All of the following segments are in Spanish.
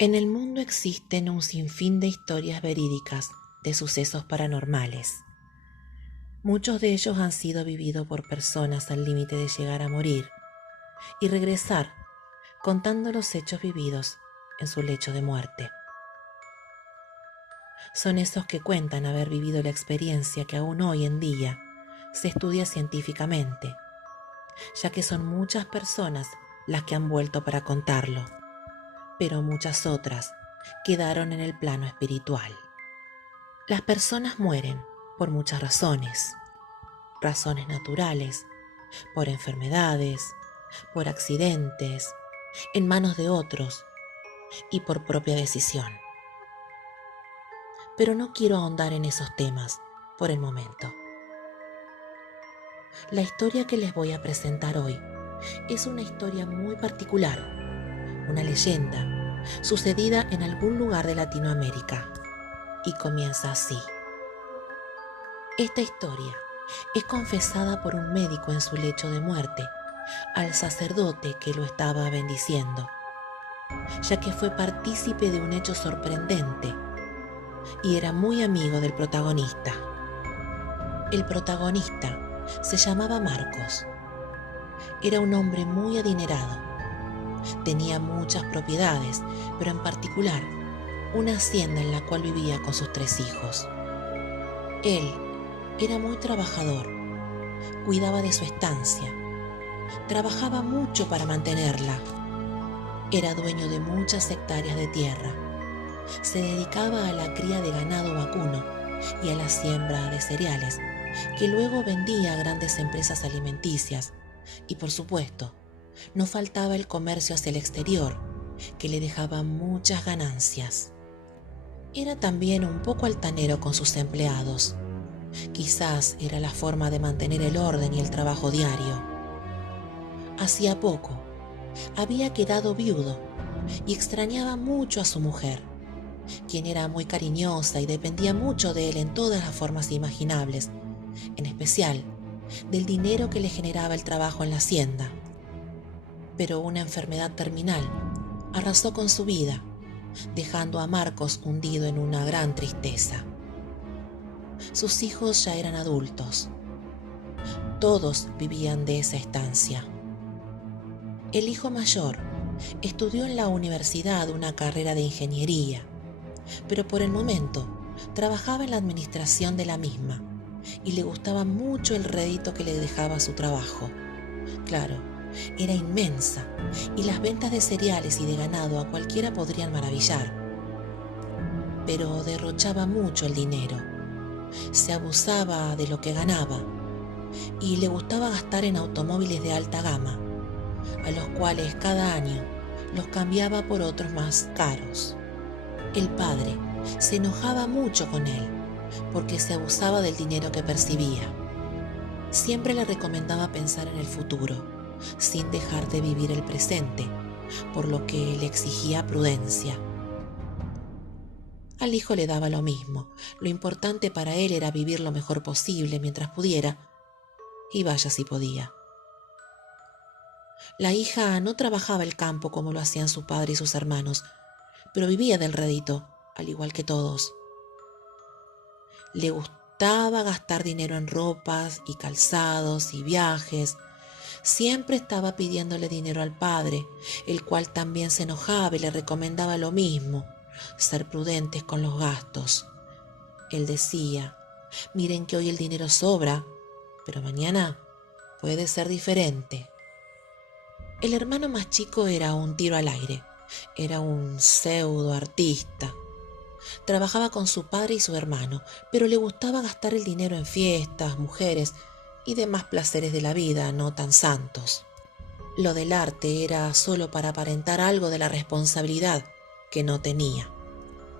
En el mundo existen un sinfín de historias verídicas de sucesos paranormales. Muchos de ellos han sido vividos por personas al límite de llegar a morir y regresar contando los hechos vividos en su lecho de muerte. Son esos que cuentan haber vivido la experiencia que aún hoy en día se estudia científicamente, ya que son muchas personas las que han vuelto para contarlo, pero muchas otras quedaron en el plano espiritual. Las personas mueren por muchas razones naturales, por enfermedades, por accidentes, en manos de otros y por propia decisión. Pero no quiero ahondar en esos temas por el momento. La historia que les voy a presentar hoy es una historia muy particular, una leyenda sucedida en algún lugar de Latinoamérica, y comienza así. Esta historia es confesada por un médico en su lecho de muerte al sacerdote que lo estaba bendiciendo, ya que fue partícipe de un hecho sorprendente y era muy amigo del protagonista. El protagonista se llamaba Marcos. Era un hombre muy adinerado. Tenía muchas propiedades, pero en particular una hacienda en la cual vivía con sus 3 hijos. Él era muy trabajador, cuidaba de su estancia, trabajaba mucho para mantenerla. Era dueño de muchas hectáreas de tierra. Se dedicaba a la cría de ganado vacuno y a la siembra de cereales, que luego vendía a grandes empresas alimenticias. Y por supuesto, no faltaba el comercio hacia el exterior, que le dejaba muchas ganancias. Era también un poco altanero con sus empleados. Quizás era la forma de mantener el orden y el trabajo diario. Hacía poco, había quedado viudo y extrañaba mucho a su mujer, quien era muy cariñosa y dependía mucho de él en todas las formas imaginables, en especial del dinero que le generaba el trabajo en la hacienda. Pero una enfermedad terminal arrasó con su vida, dejando a Marcos hundido en una gran tristeza. Sus hijos ya eran adultos. Todos vivían de esa estancia. El hijo mayor estudió en la universidad una carrera de ingeniería, pero por el momento trabajaba en la administración de la misma y le gustaba mucho el rédito que le dejaba su trabajo. Claro, era inmensa y las ventas de cereales y de ganado a cualquiera podrían maravillar. Pero derrochaba mucho el dinero, se abusaba de lo que ganaba y le gustaba gastar en automóviles de alta gama, a los cuales cada año los cambiaba por otros más caros. El padre se enojaba mucho con él porque se abusaba del dinero que percibía. Siempre le recomendaba pensar en el futuro, sin dejar de vivir el presente, por lo que le exigía prudencia. Al hijo le daba lo mismo. Lo importante para él era vivir lo mejor posible mientras pudiera, y vaya si podía. La hija no trabajaba el campo como lo hacían su padre y sus hermanos, pero vivía del rédito, al igual que todos. Le gustaba gastar dinero en ropas y calzados y viajes. Siempre estaba pidiéndole dinero al padre, el cual también se enojaba y le recomendaba lo mismo, ser prudentes con los gastos. Él decía: miren que hoy el dinero sobra, pero mañana puede ser diferente. El hermano más chico era un tiro al aire, era un pseudo artista. Trabajaba con su padre y su hermano, pero le gustaba gastar el dinero en fiestas, mujeres y demás placeres de la vida no tan santos. Lo del arte era solo para aparentar algo de la responsabilidad que no tenía.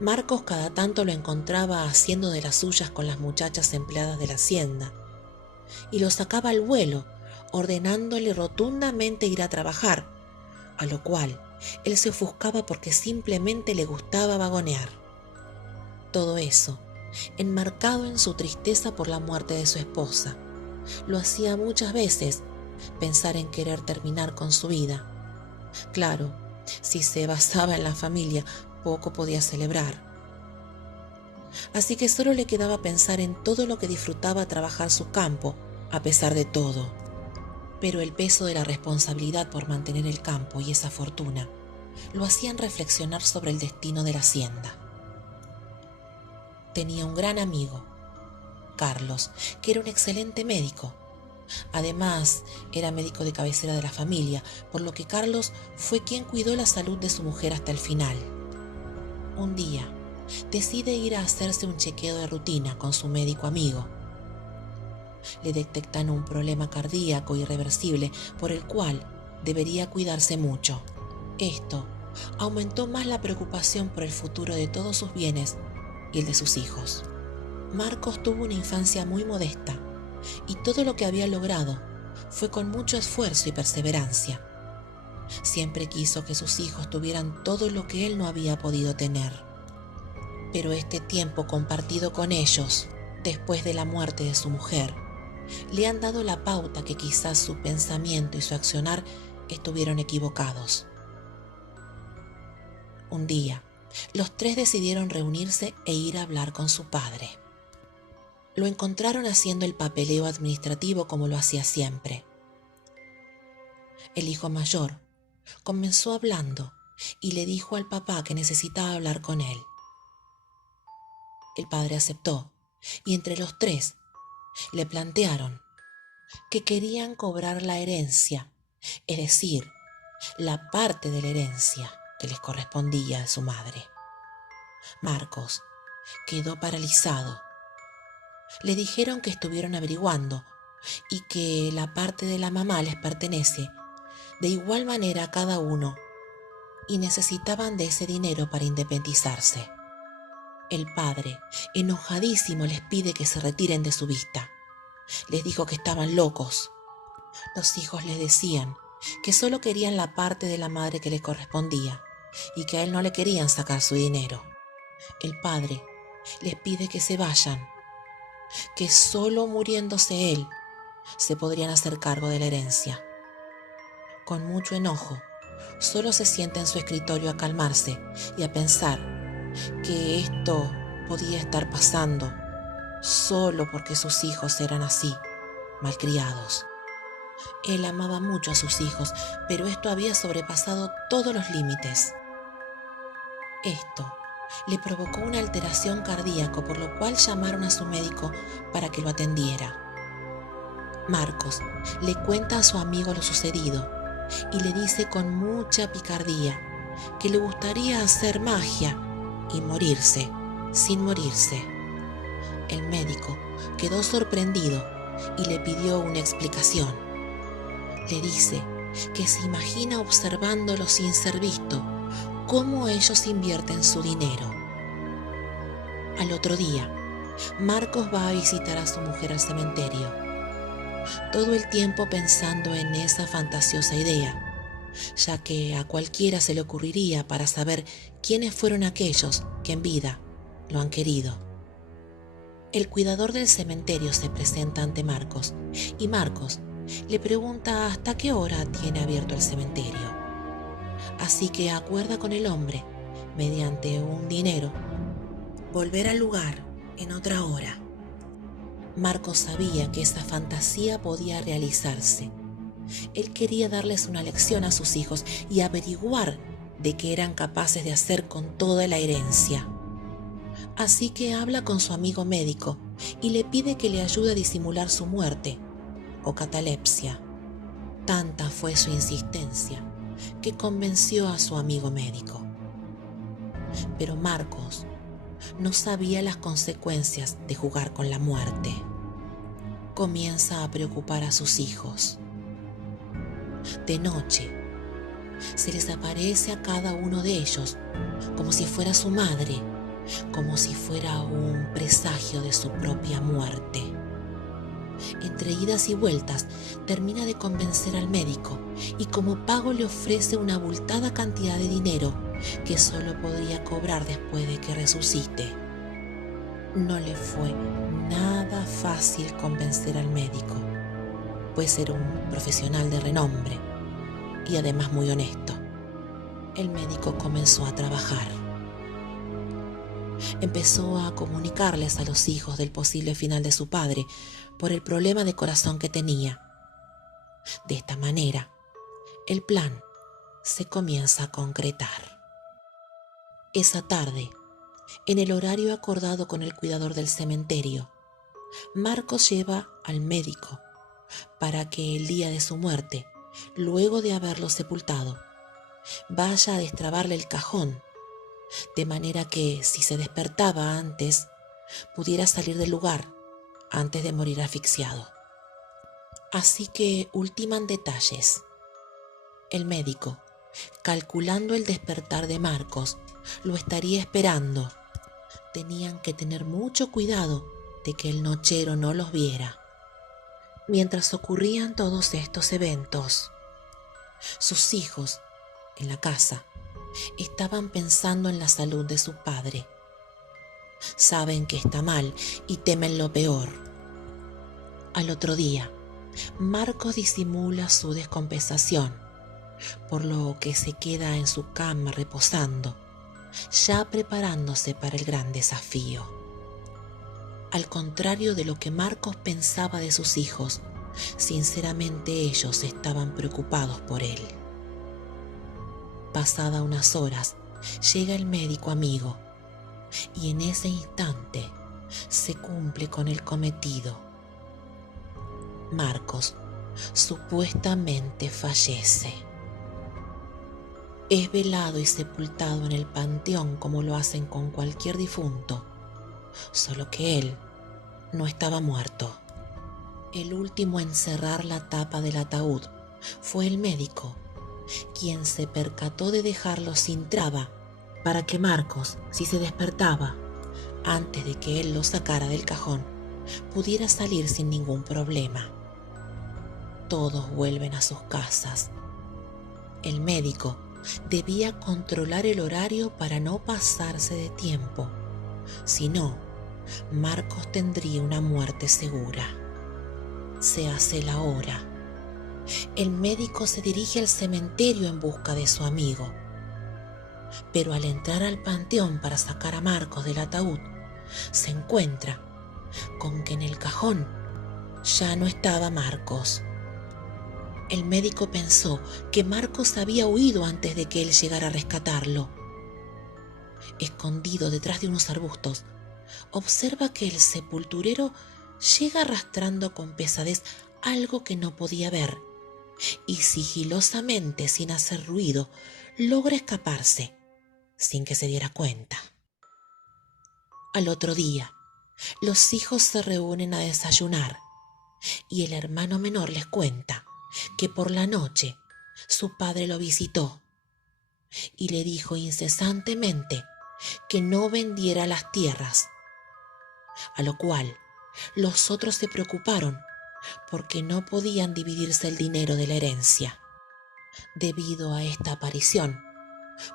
Marcos cada tanto lo encontraba haciendo de las suyas con las muchachas empleadas de la hacienda y lo sacaba al vuelo, ordenándole rotundamente ir a trabajar, a lo cual él se ofuscaba porque simplemente le gustaba vagonear. Todo eso, enmarcado en su tristeza por la muerte de su esposa, lo hacía muchas veces pensar en querer terminar con su vida. Claro, Si se basaba en la familia, poco podía celebrar. Así que solo le quedaba pensar en todo lo que disfrutaba trabajar su campo, a pesar de todo. Pero el peso de la responsabilidad por mantener el campo y esa fortuna lo hacían reflexionar sobre el destino de la hacienda. Tenía un gran amigo, Carlos, que era un excelente médico. Además, era médico de cabecera de la familia, por lo que Carlos fue quien cuidó la salud de su mujer hasta el final. Un día, decide ir a hacerse un chequeo de rutina con su médico amigo. Le detectan un problema cardíaco irreversible por el cual debería cuidarse mucho. Esto aumentó más la preocupación por el futuro de todos sus bienes y el de sus hijos. Marcos tuvo una infancia muy modesta y todo lo que había logrado fue con mucho esfuerzo y perseverancia. Siempre quiso que sus hijos tuvieran todo lo que él no había podido tener. Pero este tiempo compartido con ellos, después de la muerte de su mujer, le han dado la pauta que quizás su pensamiento y su accionar estuvieron equivocados. Un día, los tres decidieron reunirse e ir a hablar con su padre. Lo encontraron haciendo el papeleo administrativo como lo hacía siempre. El hijo mayor comenzó hablando y le dijo al papá que necesitaba hablar con él. El padre aceptó y entre los tres le plantearon que querían cobrar la herencia, es decir, la parte de la herencia que les correspondía a su madre. Marcos quedó paralizado. Le dijeron que estuvieron averiguando y que la parte de la mamá les pertenece de igual manera a cada uno y necesitaban de ese dinero para independizarse. El padre, enojadísimo, les pide que se retiren de su vista. Les dijo que estaban locos. Los hijos les decían que solo querían la parte de la madre que le correspondía y que a él no le querían sacar su dinero. El padre les pide que se vayan, que solo muriéndose él se podrían hacer cargo de la herencia. Con mucho enojo, solo se sienta en su escritorio a calmarse y a pensar que esto podía estar pasando solo porque sus hijos eran así, malcriados. Él amaba mucho a sus hijos, pero esto había sobrepasado todos los límites. Esto le provocó una alteración cardíaca, por lo cual llamaron a su médico para que lo atendiera. Marcos le cuenta a su amigo lo sucedido y le dice con mucha picardía que le gustaría hacer magia y morirse sin morirse. El médico quedó sorprendido y le pidió una explicación. Le dice que se imagina observándolo sin ser visto, cómo ellos invierten su dinero. Al otro día, Marcos va a visitar a su mujer al cementerio, todo el tiempo pensando en esa fantasiosa idea, ya que a cualquiera se le ocurriría para saber quiénes fueron aquellos que en vida lo han querido. El cuidador del cementerio se presenta ante Marcos y Marcos le pregunta hasta qué hora tiene abierto el cementerio. Así que acuerda con el hombre, mediante un dinero, volver al lugar en otra hora. Marcos sabía que esa fantasía podía realizarse. Él quería darles una lección a sus hijos y averiguar de qué eran capaces de hacer con toda la herencia. Así que habla con su amigo médico y le pide que le ayude a disimular su muerte o catalepsia. Tanta fue su insistencia que convenció a su amigo médico. Pero Marcos no sabía las consecuencias de jugar con la muerte. Comienza a preocupar a sus hijos. De noche, se les aparece a cada uno de ellos como si fuera su madre, como si fuera un presagio de su propia muerte. Entre idas y vueltas, termina de convencer al médico y como pago le ofrece una abultada cantidad de dinero que solo podría cobrar después de que resucite. No le fue nada fácil convencer al médico, pues era un profesional de renombre y además muy honesto. El médico comenzó a trabajar. Empezó a comunicarles a los hijos del posible final de su padre por el problema de corazón que tenía. De esta manera, el plan se comienza a concretar. Esa tarde, en el horario acordado con el cuidador del cementerio, Marcos lleva al médico para que el día de su muerte, luego de haberlo sepultado, vaya a destrabarle el cajón, de manera que si se despertaba antes, pudiera salir del lugar antes de morir asfixiado. Así que ultiman detalles. El médico, calculando el despertar de Marcos, lo estaría esperando. Tenían que tener mucho cuidado de que el nochero no los viera. Mientras ocurrían todos estos eventos, sus hijos, en la casa, estaban pensando en la salud de su padre. Saben que está mal y temen lo peor. Al otro día, Marcos disimula su descompensación, por lo que se queda en su cama reposando, ya preparándose para el gran desafío. Al contrario de lo que Marcos pensaba de sus hijos, sinceramente ellos estaban preocupados por él. Pasadas unas horas, llega el médico amigo y en ese instante se cumple con el cometido. Marcos supuestamente fallece. Es velado y sepultado en el panteón como lo hacen con cualquier difunto, solo que él no estaba muerto. El último en cerrar la tapa del ataúd fue el médico, quien se percató de dejarlo sin traba para que Marcos, si se despertaba, antes de que él lo sacara del cajón, pudiera salir sin ningún problema. Todos vuelven a sus casas. El médico debía controlar el horario para no pasarse de tiempo, si no, Marcos tendría una muerte segura. Se hace la hora. El médico se dirige al cementerio en busca de su amigo. Pero al entrar al panteón para sacar a Marcos del ataúd, se encuentra con que en el cajón ya no estaba Marcos. El médico pensó que Marcos había huido antes de que él llegara a rescatarlo. Escondido detrás de unos arbustos, observa que el sepulturero llega arrastrando con pesadez algo que no podía ver y sigilosamente, sin hacer ruido, logra escaparse sin que se diera cuenta. Al otro día, los hijos se reúnen a desayunar y el hermano menor les cuenta que por la noche su padre lo visitó y le dijo incesantemente que no vendiera las tierras, a lo cual los otros se preocuparon porque no podían dividirse el dinero de la herencia. Debido a esta aparición,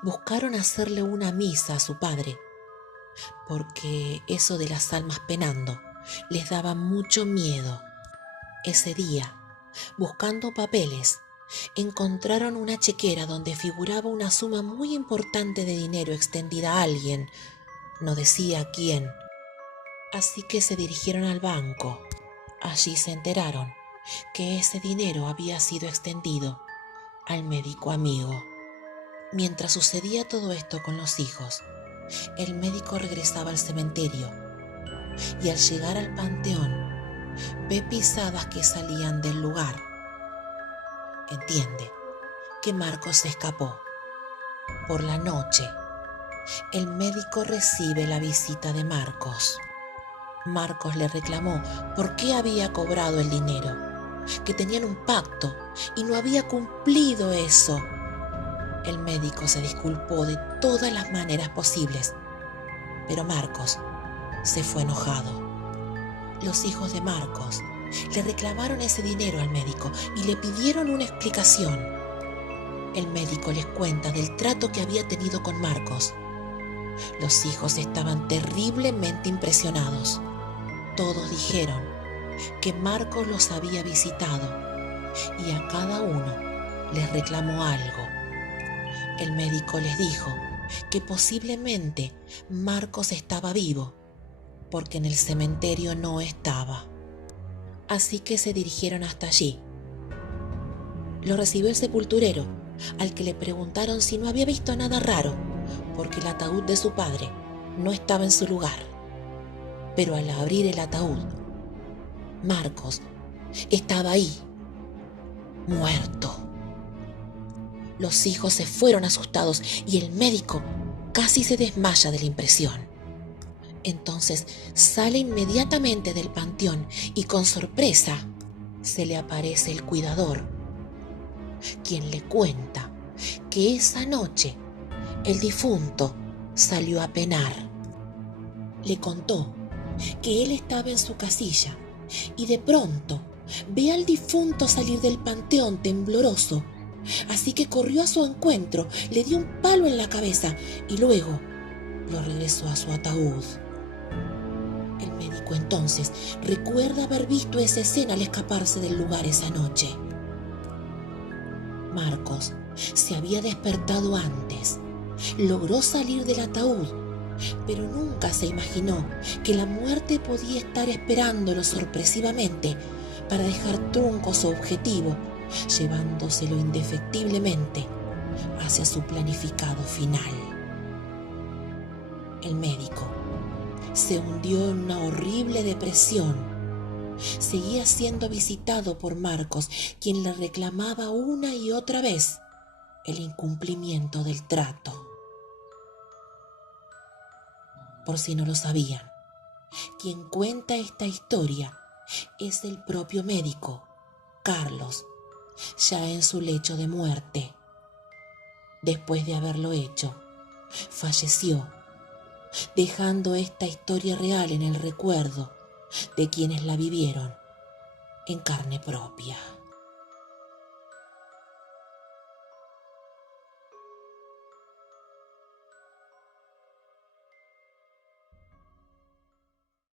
buscaron hacerle una misa a su padre, porque eso de las almas penando les daba mucho miedo. Ese día, buscando papeles, encontraron una chequera donde figuraba una suma muy importante de dinero extendida a alguien, no decía a quién. Así que se dirigieron al banco. Allí se enteraron que ese dinero había sido extendido al médico amigo. Mientras sucedía todo esto con los hijos, el médico regresaba al cementerio y al llegar al panteón ve pisadas que salían del lugar. Entiende que Marcos se escapó. Por la noche, el médico recibe la visita de Marcos. Marcos le reclamó por qué había cobrado el dinero, que tenían un pacto y no había cumplido eso. El médico se disculpó de todas las maneras posibles, pero Marcos se fue enojado. Los hijos de Marcos le reclamaron ese dinero al médico y le pidieron una explicación. El médico les cuenta del trato que había tenido con Marcos. Los hijos estaban terriblemente impresionados. Todos dijeron que Marcos los había visitado y a cada uno les reclamó algo. El médico les dijo que posiblemente Marcos estaba vivo, porque en el cementerio no estaba. Así que se dirigieron hasta allí. Lo recibió el sepulturero, al que le preguntaron si no había visto nada raro, porque el ataúd de su padre no estaba en su lugar. Pero al abrir el ataúd, Marcos estaba ahí, muerto. Los hijos se fueron asustados y el médico casi se desmaya de la impresión. Entonces sale inmediatamente del panteón y con sorpresa se le aparece el cuidador, quien le cuenta que esa noche el difunto salió a penar. Le contó que él estaba en su casilla y de pronto ve al difunto salir del panteón tembloroso. Así que corrió a su encuentro, le dio un palo en la cabeza y luego lo regresó a su ataúd. El médico entonces recuerda haber visto esa escena al escaparse del lugar esa noche. Marcos se había despertado antes, logró salir del ataúd, pero nunca se imaginó que la muerte podía estar esperándolo sorpresivamente para dejar trunco su objetivo, llevándoselo indefectiblemente hacia su planificado final. El médico se hundió en una horrible depresión. Seguía siendo visitado por Marcos, quien le reclamaba una y otra vez el incumplimiento del trato. Por si no lo sabían, quien cuenta esta historia es el propio médico, Carlos, ya en su lecho de muerte. Después de haberlo hecho, falleció, dejando esta historia real en el recuerdo de quienes la vivieron en carne propia.